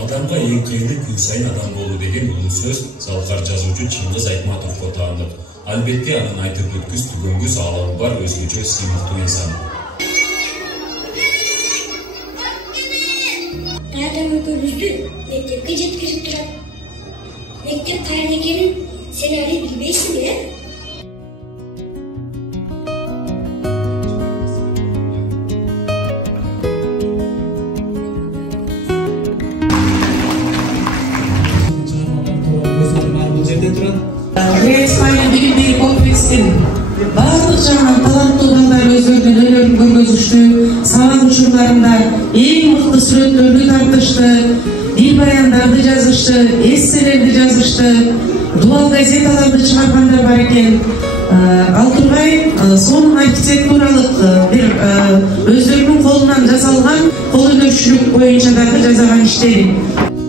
Адамга эң кыйыны күн сайын адам болуу деген улуу сөз залкар жазуучу Чыңгыз Айтматовго таандык. Албетте анын айтып өткүз аламы бар өзгөчө сыймыктуу инсан. Адам экөөбүздү мектепке жеткирип турат. Мектеп кайерде экенин сен али билбейсиңби, э? Биlimdеги комплекстин барлык жагынан таланттуу балдар өздөрүнүн өнөрүн көргөзүштү, сабак учурларында эң мыкты сүрөттөрдү тартышты, дил баяндарды жазышты, эсселерди жазышты, дуал газеталарды чыгаргандар бар экен. Ал тургай сонун архитектуралык бир өздөрүнүн колунан жасалган кол өнөрчүлүк боюнча дагы жасаган иштери.